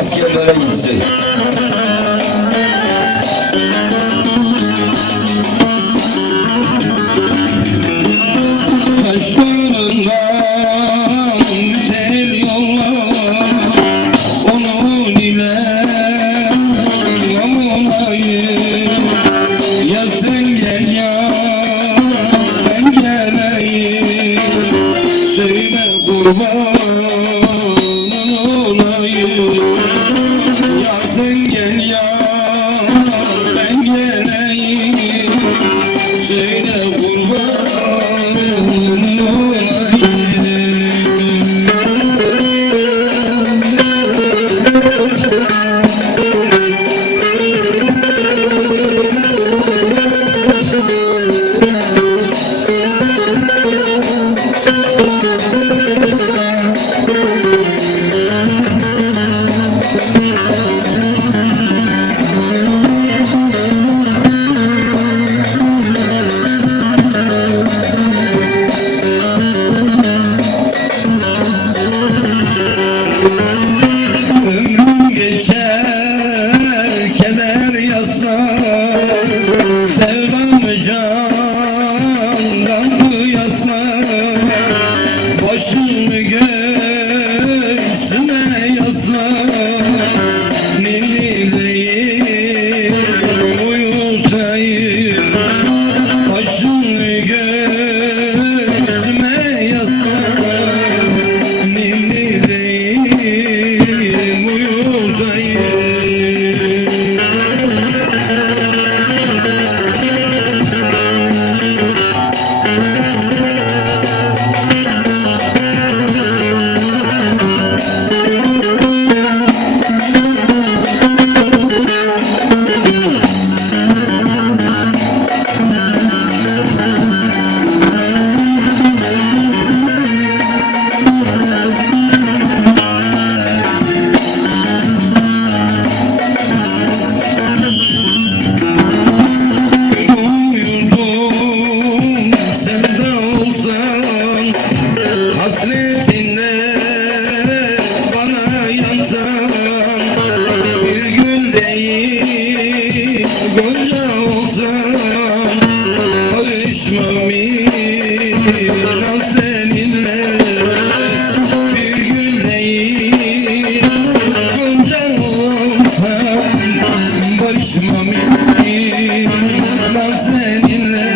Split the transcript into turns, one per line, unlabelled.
askerlere gitsin.
Saçlarından güzel yollar Onun ile soon Mı yazar Başımı göğsüme yazar Ninni değil Başımı değil uyusayım Uyudum Gonca olsa Alışmam inan seninle Bir gün değil Gonca olsa Barışmam seninle